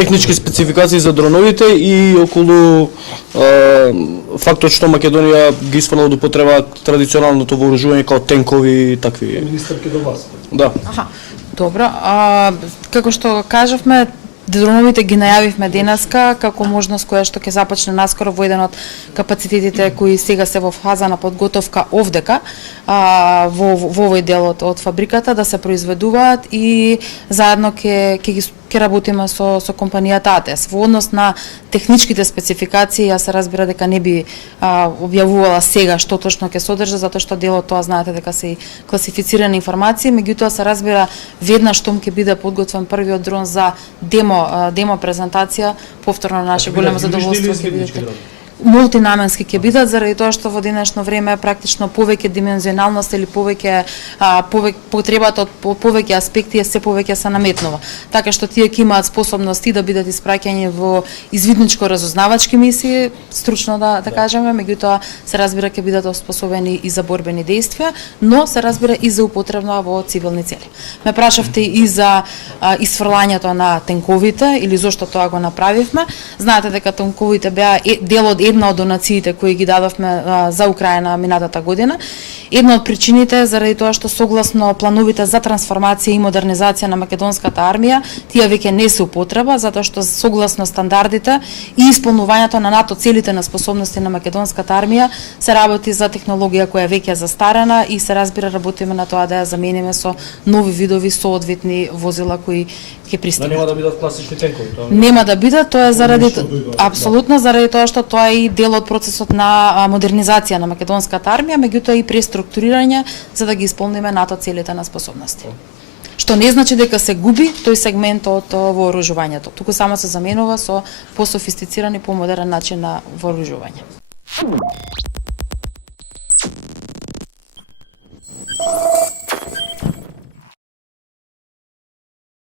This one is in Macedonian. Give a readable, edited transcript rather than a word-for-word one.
Технички спецификации за дроновите и околу фактот што Македонија ги исфрла од употреба традиционалното вооружување како тенкови и такви. Министерки до вас. Да. Аха, добро. Како што кажавме, дроновите ги најавивме денеска како можност која што ќе започне наскоро во еден од капацитетите кои сега се во фаза на подготовка овдека во овој дел од фабриката да се произведуваат и заедно ќе работиме со компанијата АТЕС. Во однос на техничките спецификации, јас се разбира дека не би објавувала сега што точно ќе содржи, затоа што дел од тоа знаете дека се и класифицирани информации, меѓутоа се разбира веднаш штом ќе биде подготвен првиот дрон за демо презентација, повторно на наше големо задоволство ќе бидете. Мултинаменски ќе бидат заради тоа што во денешно време практично повеќе димензионалност или повеќе потребата од повеќе аспекти се повеќе се наметнува. Така што тие ќе имаат способности да бидат испраќани во извидничко разузнавачки мисии, стручно да кажеме, меѓутоа се разбира ќе бидат оспособени и за борбени действија, но се разбира и за употреба во цивилни цели. Ме прашавте и за исфрлањето на тенковите или зошто тоа го направивме. Знаете дека тенковите беа дел од една од донациите кои ги дадовме за Украина минатата година. Една од причините заради тоа што согласно плановите за трансформација и модернизација на македонската армија, тие веќе не се употреба, затоа што согласно стандардите и исполнувањето на НАТО целите на способности на македонската армија се работи за технологија која веќе е застарена и се разбира работиме на тоа да ја замениме со нови видови соодветни возила кои ќе пристигнат. Нема да бидат класични тенкови, тоа. Нема да бидат, тоа е заради апсолутно заради тоа што тоа е и дел од процесот на модернизација на македонската армија, меѓутоа и преструктурирање за да ги исполниме НАТО целите на способности. Што не значи дека се губи тој сегмент од вооружувањето, туку само се заменува со пософистициран и помодерен начин на вооружување.